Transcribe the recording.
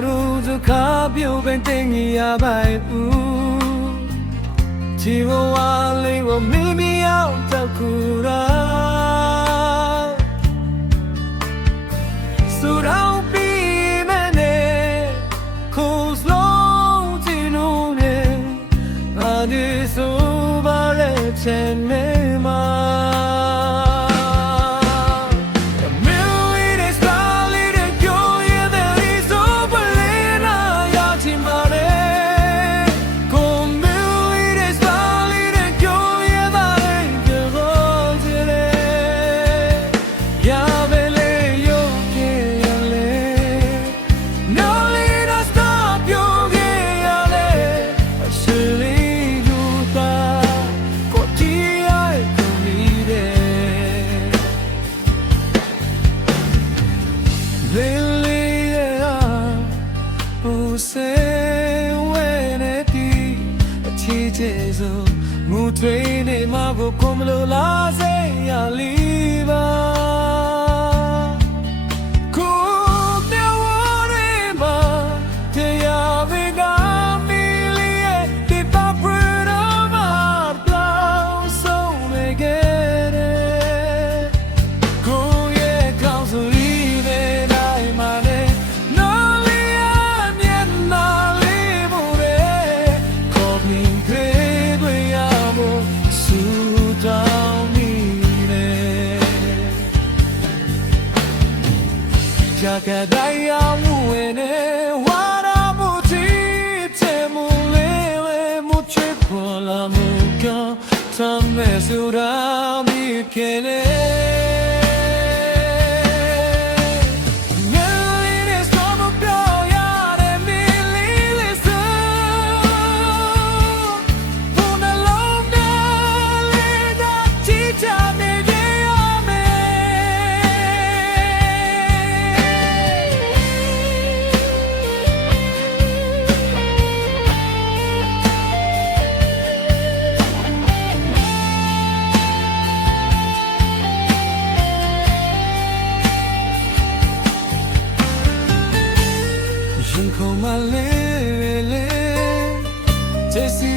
如就卡表变定义呀白布，只我话里我秘密要照顾啦，苏到比门呢，苦slow进入呢，把你所把人牵没嘛。မူထွေးနေမှာကိုကိုမလို့လားစိတ်ရလီပါကိုမြေဝရဲမှာတရားဝေကမီလီရဲ့ဒီပါပရမှာပလောက်ဆုံးနေခဲ့တယ်ကိုရဲ့ကောင်းစုရီတဲ့တိုင်းမှာနေနော်လီယာမျက်နှာလေးမို့ပဲခေါ်ပြီးJakadaya muene wara muti temule muche pola muka tamme sura mi kene Malele, Jesse